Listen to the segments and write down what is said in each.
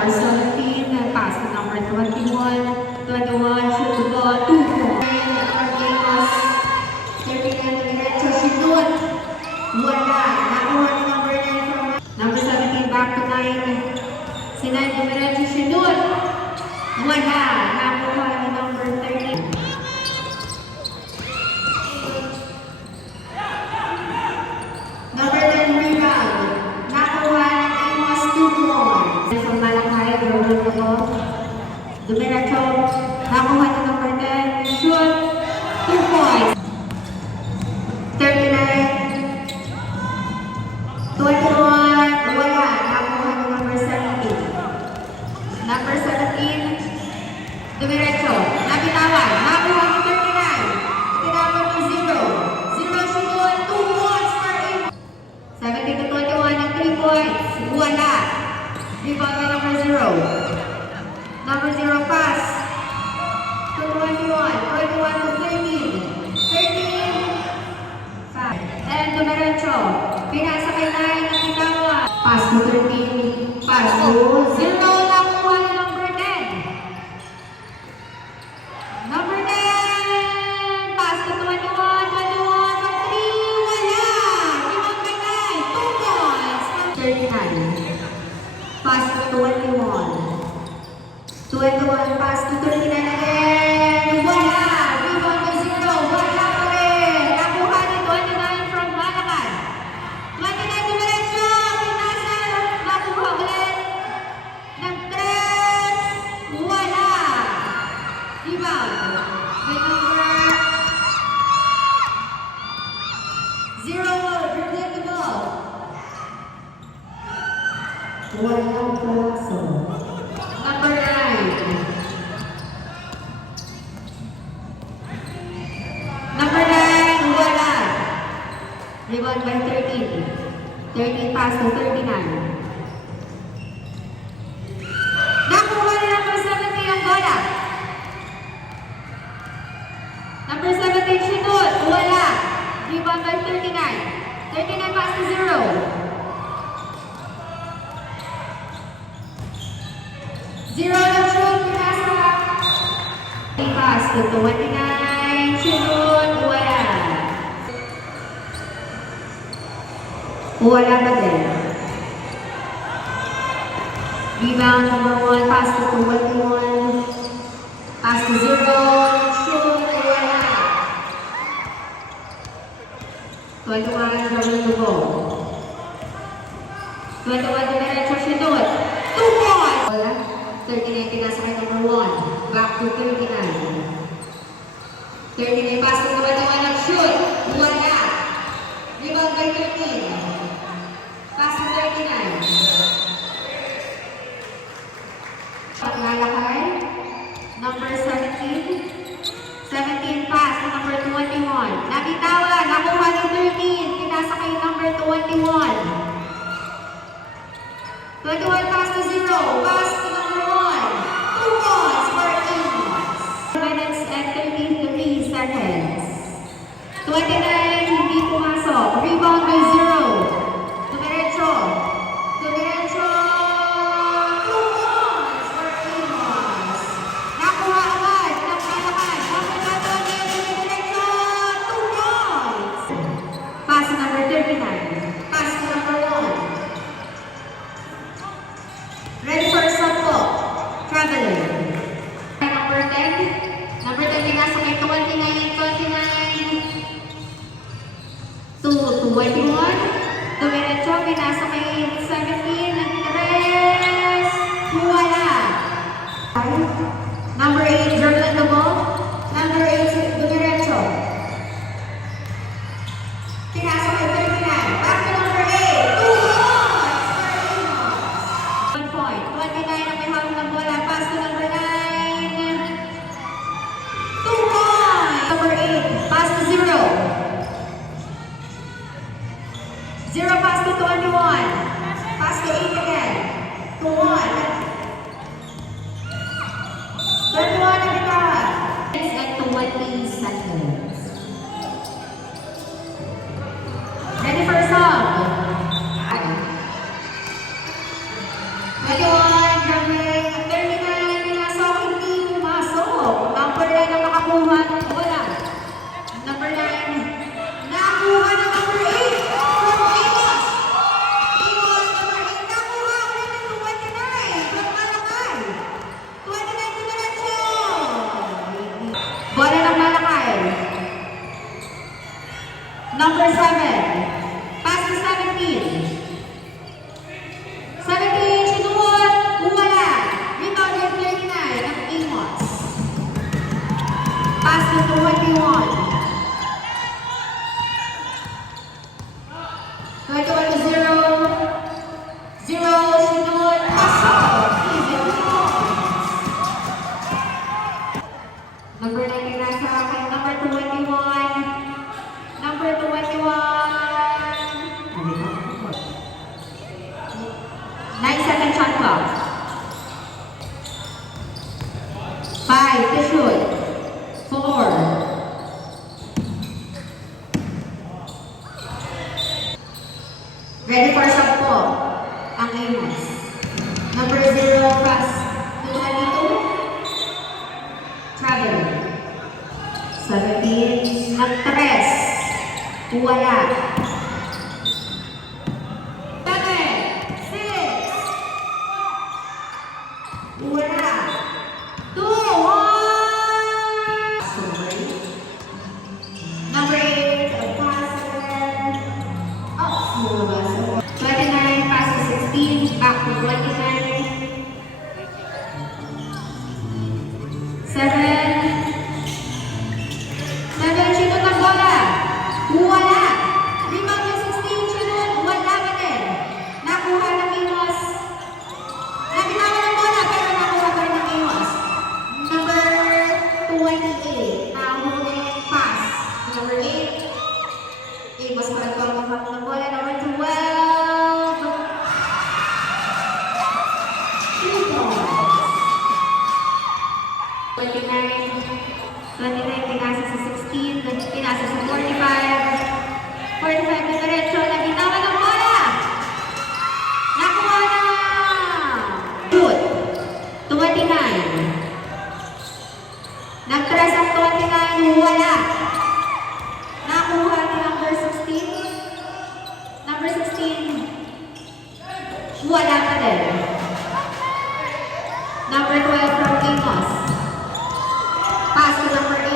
number 17, pass to number 21. 21, shoot the ball, 2 points. Marquinhos, 39, diretso, sinut. Wala. Nakuha ni number 9 from number 17, back to 9. Si 9, diretso, sinut. Wala. Nakuha ni number 13. Number 10, rebound. Nakuha ni Amos, 2 points. From Malakay, dribble na ko. Dumiretso. Nakuha ni number 10. Shoot. 2 points. 39. 21. Wala. Nakuha ni number 17. Number 17. Dumiretso. Nabitawan. Nakuha ni 39. Itinapon ni 0. 0 shoot. 2 points for Amos. 17 to 21 ang 3 points. Wala. Rebound by number 0. Number 0 pass. To 21. 21 to 13. 13. 5. And Dumiretso. Pinasa kay 9. Nakitawa. Pass to 13. Pass to 0. Nakuha ni number 10. Number 10. Pass to 21. 21 from 3. Wala. Rebound by 9. 2 points. 39. Pass to 21. 21 pass to 39 again. Wala. Rebound by 0. Wala pa rin. Nakuha ni 29 from Malacan. 29 Dumiretso. Pinasa. Nakuha ulit. Nag-tres. Wala. Rebound by number 0. Dribbling the ball. Walang palaso. Number 9. Number 9, wala. Rebound by 13. 13 pass to 39. Nakuha ni number 70 ang bola. Number 17, sinut. Wala. Rebound by 39. 39 pass to 0. 0 na shoot, pinasa. Pass to 29, shoot, wala. Wala ba din? Rebound number 1, pass to 21. Pass to 0, shoot, wala. 21, dribble to go. 21, diretso, shoot. 2 points. Wala. 39 pinasa kay number 1. Back to 39. 39 pass to 21 ang shoot. Wala. Rebound by 13. Pass to 39. Paglalakay. Number 17. 17 pass to number 21. Nabitawan. Nakuha ni 13. Pinasa kay number 21. 21 pass to 0. Pass to number 1. 2 points for Amos. 2 minutes and 33 seconds. 29, hindi pumasok. Rebound by 0. Dumiretso. Dumiretso. 2 points for Amos. Nakuha agad. Nakuha. Napagkataon niya yung dumiretso. 2 points. Pass to number 39. Pass to number 1. Ready for sample. Traveler. Number 10. Number 10 pinasa kay 29. 29 to 21. Dumiretso. Pinasa kay 17. Tres. Wala. Number 8. Dribbling the ball. Number 8. Dumiretso. Pinasa kay 39. Back to number 8. 2 points. 1 point. 29 ang may hawak ng bola. Pass to number 9. 2 points. Number 8. Pass to 0. 0 pass to 21. Pass to 8 again. To 1. 21 ang bitaw. And 20 seconds. Ready for song. 21, drum Number 7. Pass to 17. 17, sinuot. Wala. Rebound with 39 ng Amos. Pass to 21. 21 to 0. 0, sinuot. Pasok. Easy rebound. Number 19 nasa kay number 21. Number 21. 9-second shot clock. 5 to shoot. 4. Ready for sampo. Ang Amos. Number 0 pass. 22. Travel. 17. Nag-tres. Wala. 7. 6. Wala. 2. 1. Sorry. Number 8. Pass. Oh, lumabas. 29. Pass to 16. Back to 29. 7. 7, sinunod ang bola. Wala. Rebound yung 16, sinunod. Wala pa din. Nakuha ng Amos. Nabinawa ng bola, pero nakuha pa rin ng Amos. Number 28. Nahuli pass. Number 8. Amos pa rin ang mahak ng bola. Number 12. 3 points. 29. 29, pinasa sa 16, pinasa sa 45. 45 na diretso, nabitawan ng bola. Nakuha na. Shoot. 29. Nag-press ang 29, wala. Nakuha ni number 16. Number 16. Wala pa din. Number 12 from Amos. Pass to number 8.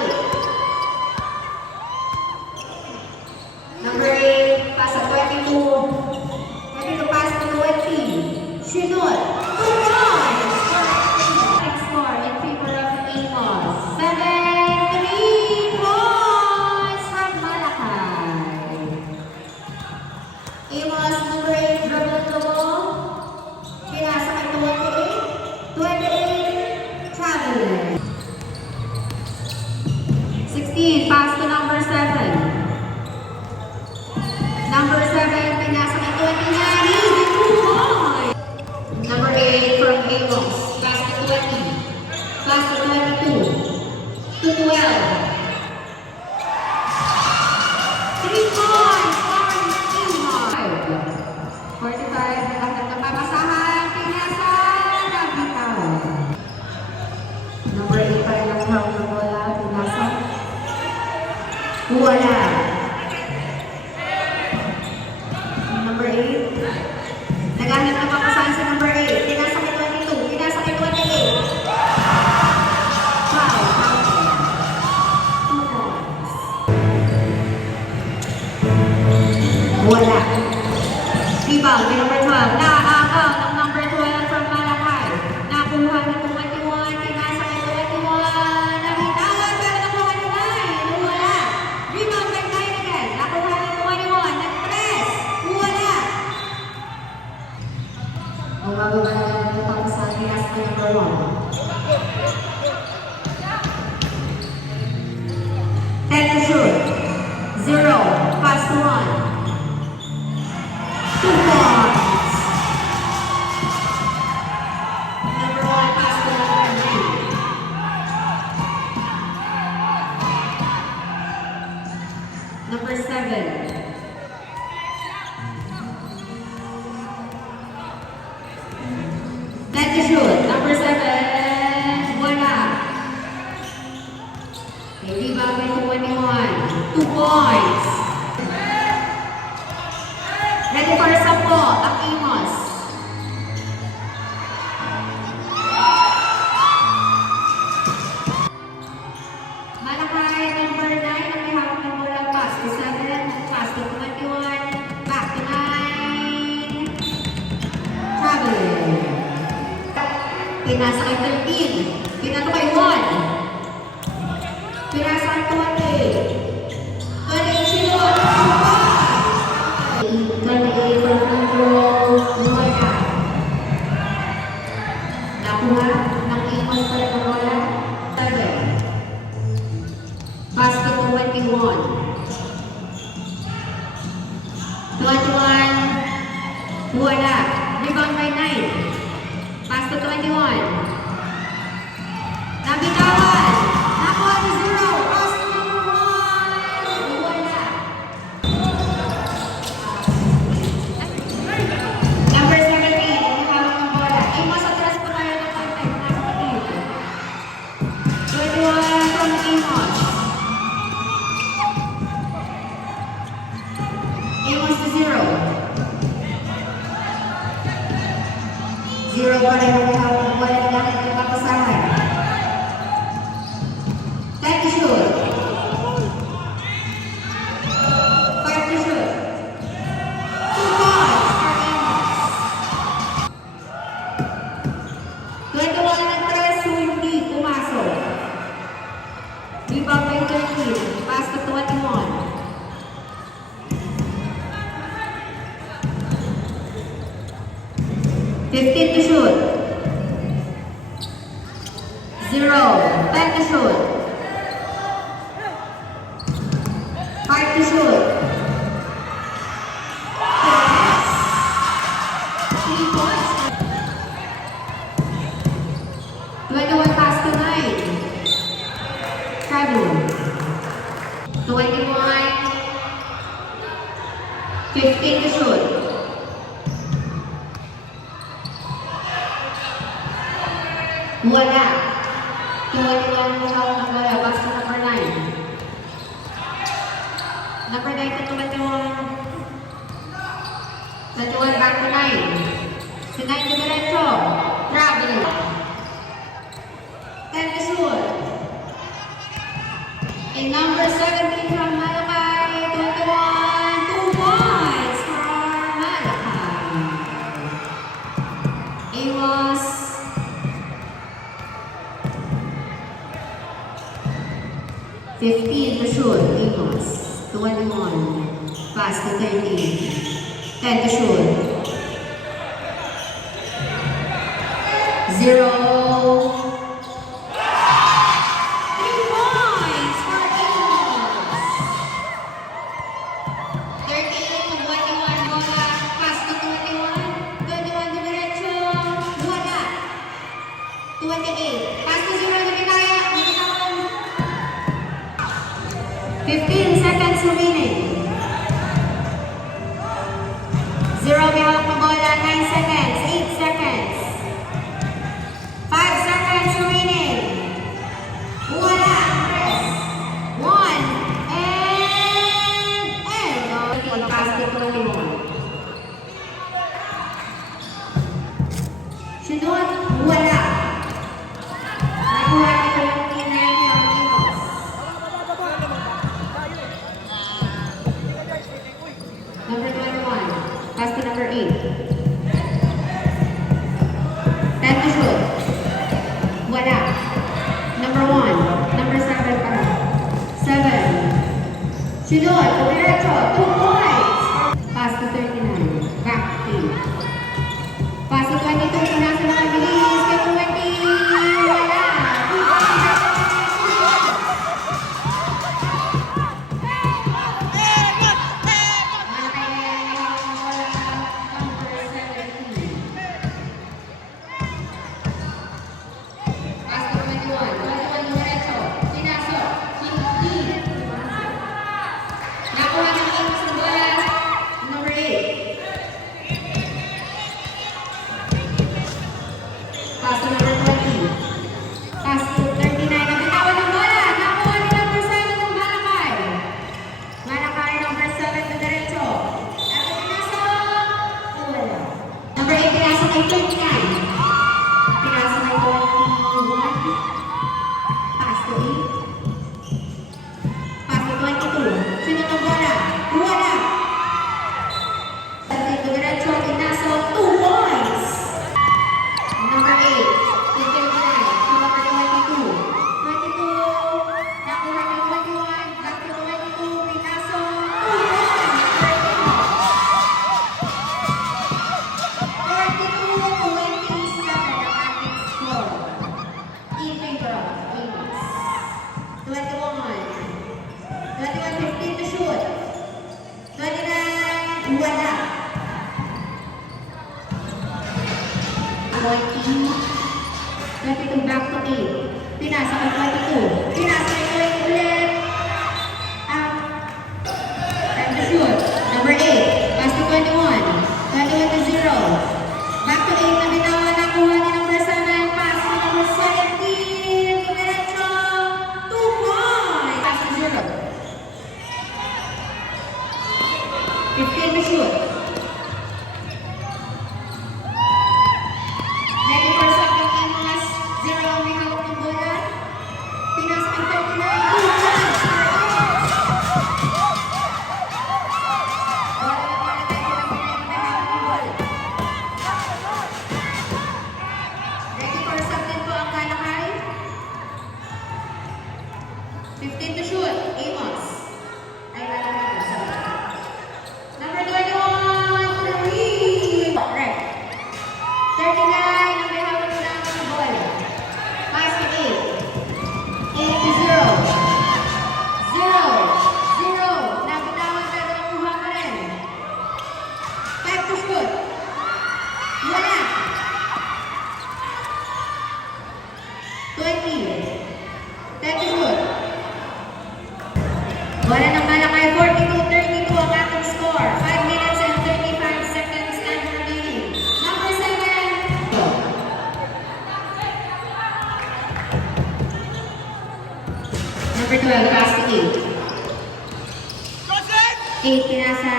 Number 8, pass to 22. 22 pass to 20. Sinunod. 2 points. Next score in favor of Amos. 7-3 points from Malakay. Amos, number 8, dribble the ball. Pinasa kay 28. 28, traveling. 16, pass to number 7. Number 7, pinasa kay 29. Easy 2 points. Number 8 from Amos. Pass to 20. Pass to 22. To 12. 3 points from Amos. 45, nakatag na papasahan. Pinasa, nabitaw. Number 8 pa rin ang hawak ng bola. Pinasa. Wala. Number 8. Naghanap na papasahan sa number 8. Pinasa kay 22. Pinasa kay 28. Foul. 2 points. Wala. Rebound kay number 12. Naagaw ng number 12 from Malakay. Nakuha ng 21. Pinasa kay 21. Nabitawan pero nakuha ni 9. Wala. Rebound kay 9 again. Nakuha ng 21. Nag-press. Wala. Ang magawa na lang ito para sa pinasa kay number 1. 10 to shoot. 0. Pass to 1. 2 points. Number 1 pass to number 3. Number 7. 10 to shoot. Number 7. Wala. May rebound by 21. 2 points. Ready for sampo, ang Amos. Malakay, number 9, ang may hawak ng bola, pass to 7, pass Pinasa kay 13. Pinato kay 1. Pinasa kay 20. 20 sinunod. 28 for control. Noya. Nakuha. Nang-iwas pala ng bola. 7. Pass to 21. 21. Wala. Rebound by 9. Pass to 21. Nabitawan. Nakuha ni 0. Pass to number 1. Wala. Number 17. Hawak ng bola. Amos atras pa kayo ng contact. Nakapatid. 21 from Amos. Amos to 0. 0 pa rin ang hawak ng bola na natin ang kapasahan. 10 to shoot. 5 to shoot. 2 points for Amos. 21 na 3, hindi pumasok. Rebound by 13. Pass to 21. 15 to shoot. 0. 10 to shoot. 5 to shoot. 3 points. 21 pass to 9. Travel. 21. 15 to shoot. Wala. 21 mo hawak ng bola. Pass to number 9. Number 9 to 21. 21 back to 9. Si 9 to diretso. Travel. 10 to shoot. And number 17 from Malakay. 21. 2 points for Malakay. Amos. 15 to shoot, Amos. 21. Pass to 13. 10 to shoot. 0. 3 points for Amos. 13 to 21 bola. Pass to 21. 21 diretso. Wala. 28. Pass to 0 na bitaya. 15 seconds remaining. 0 may hawak na bola. 9 seconds. 8 seconds. 5 seconds remaining. Wala. Press. 1. And pass to 21. Sunod. Wala. Nakuha ni 29 from Amos. Number 21. Pass to number 8. 10 to shoot. Wala. Number 1. Number 7 pa. 7. Sunod. Diretso. 2 points. Pass to 39. Back to 8. Pass to 22. Pinasa na kabilis. Kay 20. Wala. 2 points. Pass to number 20. Pass to 39. Nabitawan ng bola. Nakuha ni number 7 ng Malakay. Malakay, number 7 na diretso. At pinasok. Wala. Number 8, pinasok kay 29. Pinasok kay 21. Pass to 8. Pass to 22. Sunod ng bola. Wala. At diretso, pinasok. 2 points. Number 8. 20. 22 back to 8. Pinasa kay 22. Pinasa kay 20 ulit. Out. Time to shoot. Number 8. Pass to 21. 21 to 0. Back to 8 na binawa. Nakuha ni number 7. Pass to number 17. Diretso. 2 points. Pass to 0. 15 to shoot. 90% ng Imas. 0 ang may hawak ng bola. Pinas ang 39. 2 points for Imas. Wala na para tayo ng may hawak ng bola. 90% din po ang kalakay. 15 to shoot. Imas. Ay, lalakay ko. Sorry. Number 21, 3. Right. 39, ang may hawak ng bola. Pass to 8. 8 to 0. 0. 0. Nabitawan pero nakuha pa rin. 5 to shoot. Wala. 20. 10 to shoot. Wala nang malakay. 42-32 ang ating score. 5 minutes and 35 seconds and remaining. Number 7. Number 12, pass to 8. 8, pinasa.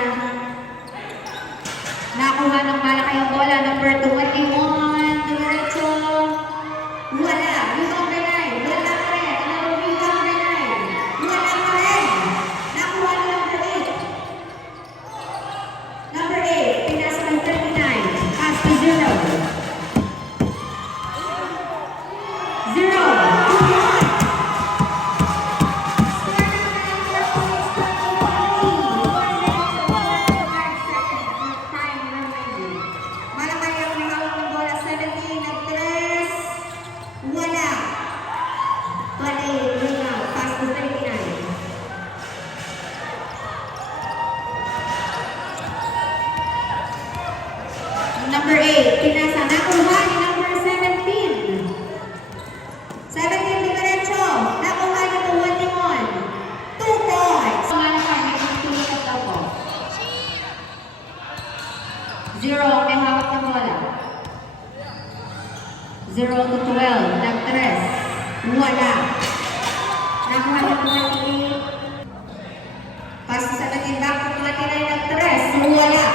Nakuha ng malakay ang bola. Number 21, diretso. Wala. Rebound by 9. Wala pa rin. Another rebound by 9. Wala pa rin. Nakuha ni number 8. Number 8, pinasa ng 39. Pass to 0. 0. 2 points. Score naman ang 4 points for Kuwait. 4 minutes and 45 seconds of time remaining. Malakay ang may hawak ng bola. 17, nag-tres. Wala. 28, rebound. Pass to 39. Number 8, pinasa. Nakuha ni number 17. 17, diretso. Nakuha ni 21. 2 points. Malakay, may pagtulog daw po. 0 ang may hawak ng bola. 0 to 12. Nag-tres. Wala. Nakuha ni 28. Pass to 17, back to 29. Nag-tres. Wala.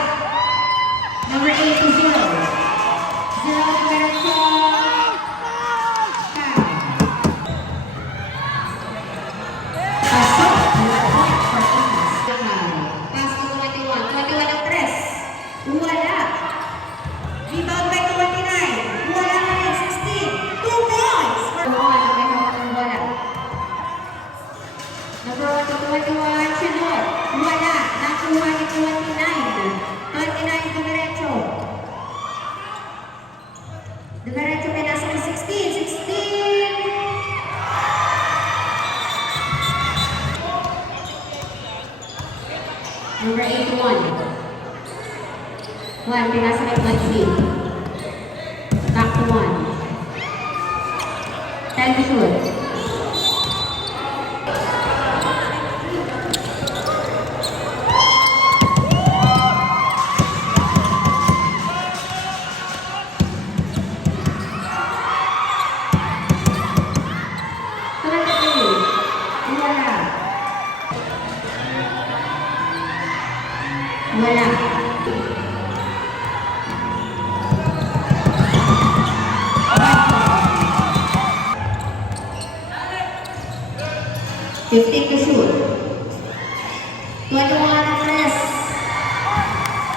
Number 8 to 0. 0 to diretso. Pasok. Wala point for Imas. Pass to 21. 21 ang tres. Wala. Rebound by 29. Wala na rin. 16. 2 points for 1 ang may hawak ng bola. Number 1 to 21. Chinot. Wala. Nakuha ni 29. 29 to diretso. Diretso may nasa 16. 16. Number 81. 1, pinasa kay 28. Back to 1. Time to shoot. Wala. 15 to shoot. 21 ang press.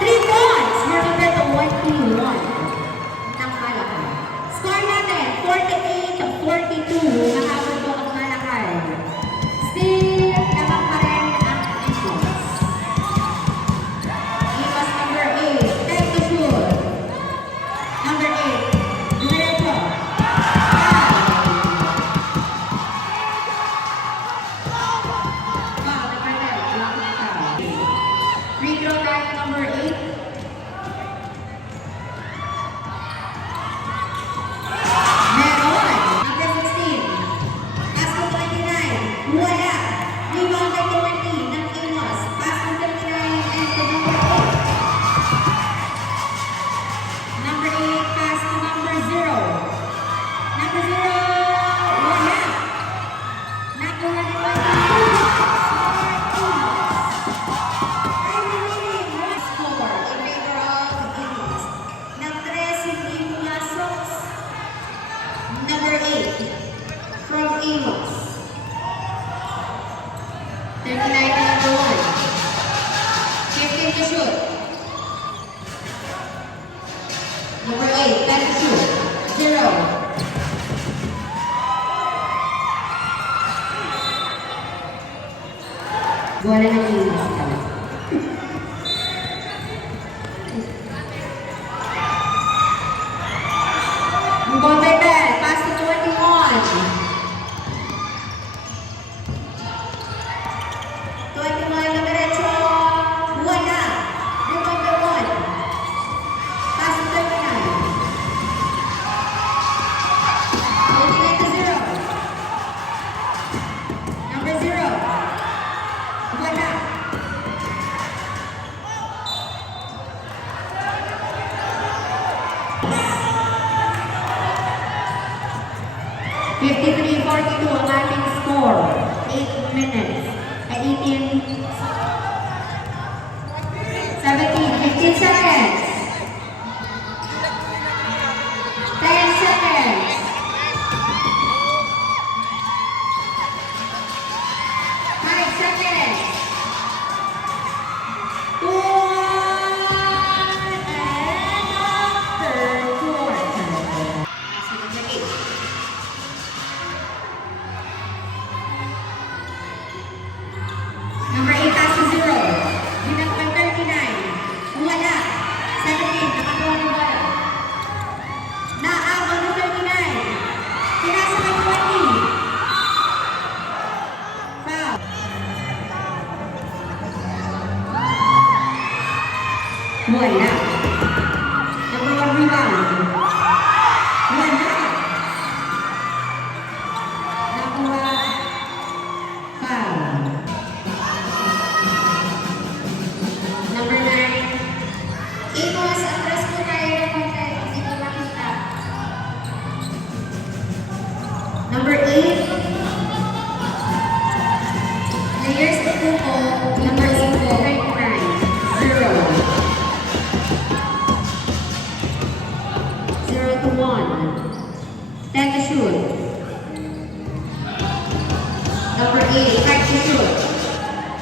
3 points. We're number to 1-1. Ng Malakay. Score natin, 48-42. Nakabot po ang Malakay. Still, lamang pa rin ang Imas. Imas number 8. 10 to shoot. Number 8. Diretso. Foul, number 10. Wala nang iwas ka. Bombay Bell, pass to 21. 21 na diretso. Wala. Rebound by 1. Pass to 39. 29 to 0. Number 0. Wala. Fifty-three, 42 ang ating score. 8 minutes. 18, 17, 15 seconds. 10 seconds. 5 seconds. 2, and after quarter. Number 8 pass to 0. Ginang by 39. Wala. 17. Nakagawa ng bola. Naabang ng 39. Pinasa ng 20. Foul. Wala. Number 1 rebound. Wala. Nakuha. Foul. Number 9. Amos, atras po tayo ng konti. Hindi ko makita. Number 8. Players na po po. Number 8 po. 39. 0. 0 to 1. 10 to shoot. Number 8. 5 to shoot.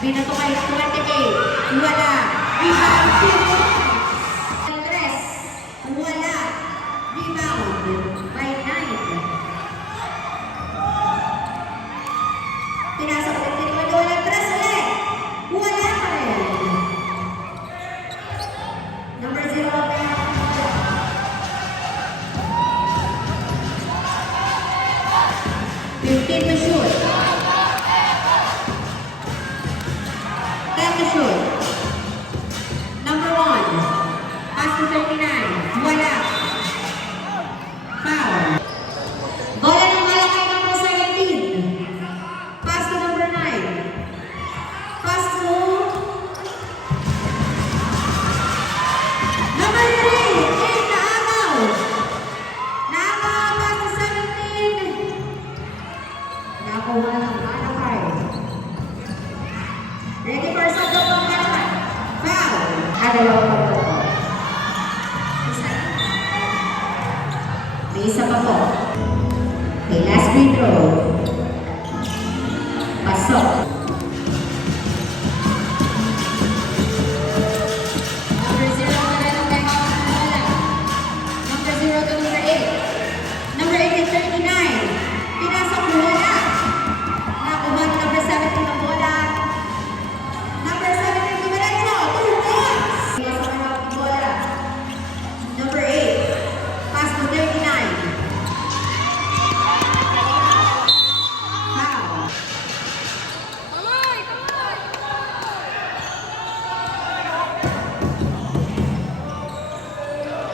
Binato kayo 28. Wala. Rebound. Andres. Wala. Rebound. By 9. Pinasa ulit din mo doon. Andres ulit. Wala pa rin. Number 0. 15 to shoot. 10 to shoot. Number 1. Pass to 39. Wala. Foul. Bola ng bola kay number 17. Pass to number 9. Pass to number 3. And naagaw. Naagaw. Pass to 17. Nakuha ng bola card. Ready for some double bola. Foul. Dalawa pa po. May isa pa po. Okay, last free throw. Pasok. Number 0 na rin ang tayo ng bola. Number 0 to number 8. Number 8 is 39. Pinasok mo wala. Nakuha ni number 17 ang bola. Number 17 dumiretso. 2 points. Pinasok na ang bola. Number 8. Pass to 39. Foul.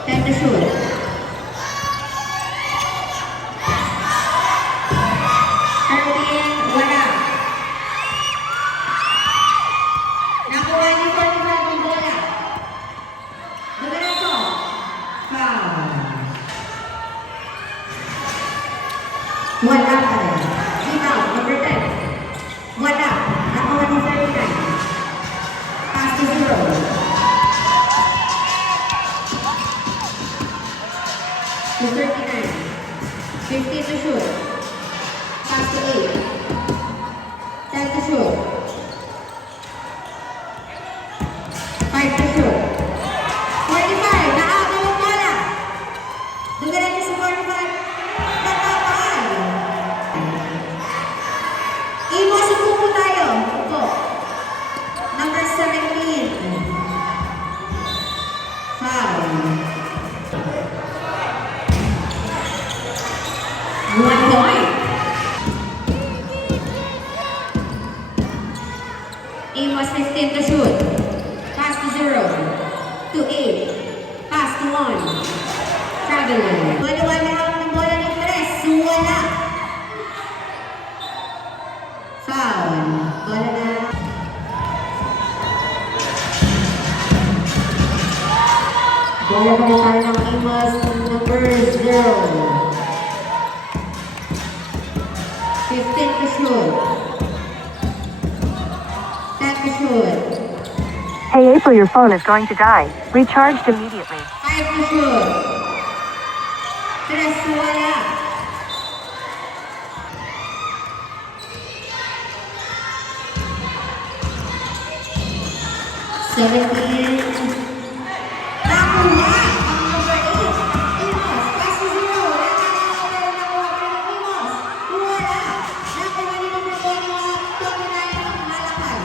10 to shoot. 13, wala. Nakuha ni 45 ang bola. Dumiretso. Foul. Wala pa rin. Rebound, number 10. Wala. Nakuha ni 39. Pass to 0. To 39. 15 to shoot. Pass to 8. 10 to shoot. 5 to shoot. 45. Naagaw ang bola. Dumiretso sa 45. Natapaan. Amos, upo tayo. Upo. 1 point. Amos 15 to shoot. Pass to 0. To 8. Pass to 1. Traveler. Wala-wala ang bola ng 3. Wala. Foul. Bola na. Bola pa na tayo ng Amos number 0. 15 to shoot. 10 to shoot. Hey April, your phone is going to die. Recharged immediately. 5 to shoot. 3 wala. 17. Nakuha ang number 8. Amos. Pass to 0. Nakuha ng Amos. Wala. Nakuha ni number 1 mga 29 Malakay.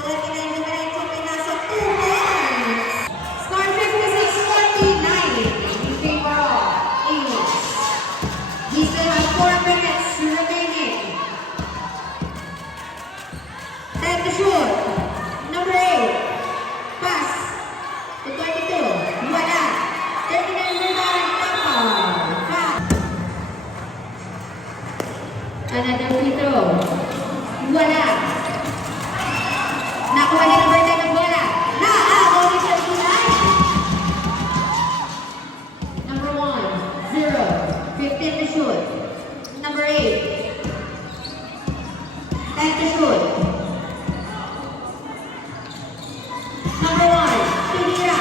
29 diretso pinasok 2 points. Score 56-49 in favor of Amos. We still have 4 minutes remaining. 10 to shoot. Number 8. Pass to 22. Wala. 39 rebound. Foul. Another free throw. Wala. Nakuha ni number 10 ng bola. Naaagaw ni 39. Number 1. 0. 15 to shoot. Number 8. 10 to shoot. Number 1, Pinira.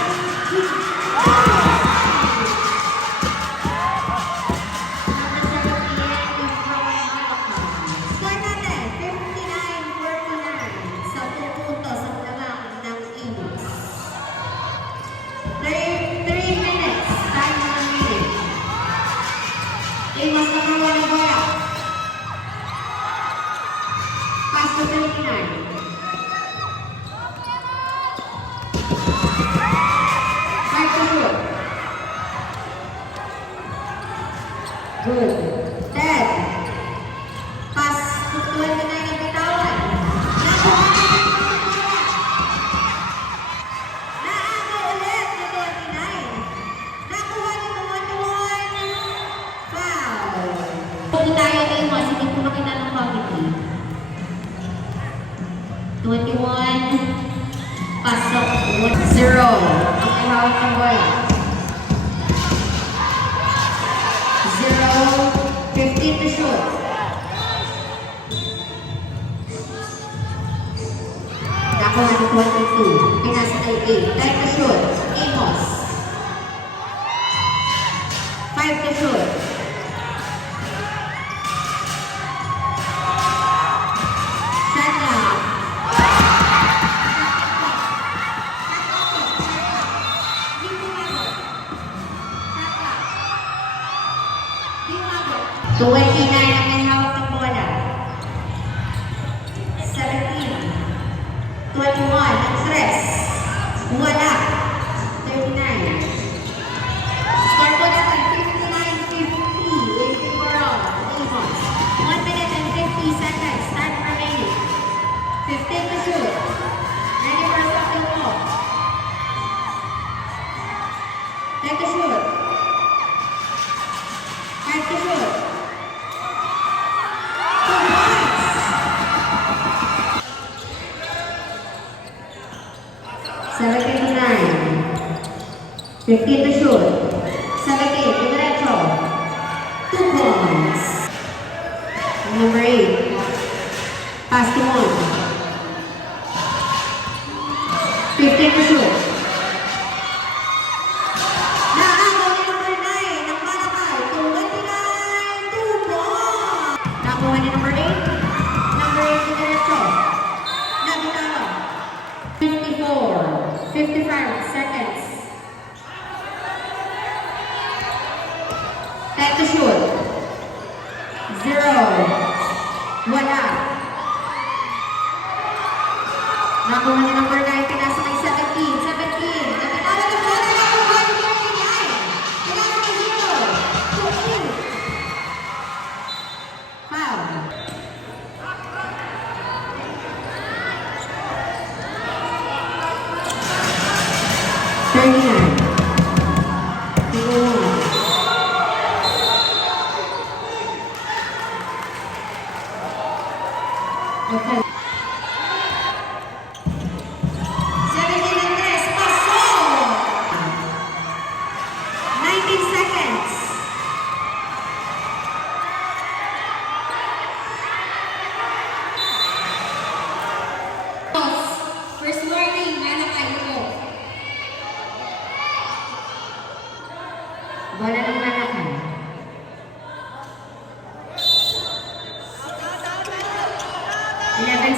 Number 17 is Rowan Malakay. Score natin, 59-49 sa 2 puntos ang lamang ng Amos. 3 minutes, time remaining. Amos nakawa ng bola. Pass to 39. 5 to shoot. Good. 10. Pass to 29 ang bitawan. Nakuha na ng bola. Naagaw ulit ng 29. Nakuha na ng 1-1. Foul. Kung tayo ni Amos, hindi ko makita ng committee. 21. Pasok. 0. Ang may hawak ng bola. 0. 15 to shoot. Nakuha ng 22. Pinasa kay 8. 10 to shoot. Amos. 5 to shoot. Shot clock. So 29 ang may hawak ng bola. 17. 21 ang 3. Wala. 39. Score po natin 59-50 in favor of Amos. 1 minute and 50 seconds. Time remaining. 15 to shoot. Ready for something more. 10 to shoot. 5 to shoot. 15 to shoot. 17, diretso. 2 points. Number 8. Pass to 1. 15 to shoot. Naagaw ni number 9 ng Malakay. 29, 2 points. Nakuha ni number 8. Number 8 diretso. Nabitawa. 54, 55 seconds. 10 to shoot. 0. Wala. Nakuha ni number 9. Pinasa kay 17. 17. Napitawa ng bola. Nakuha ni 39. Pinasa kay 0. 2.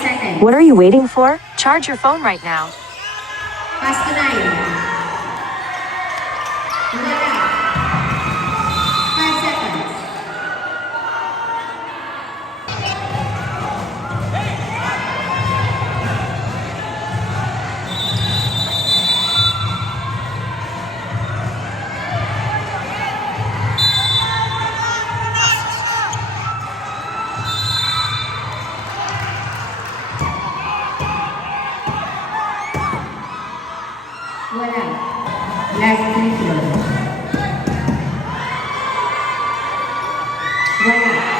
seconds. What are you waiting for? Charge your phone right now. Pass to 9. Wala. 5 seconds. Wala. Last free throw. Wala.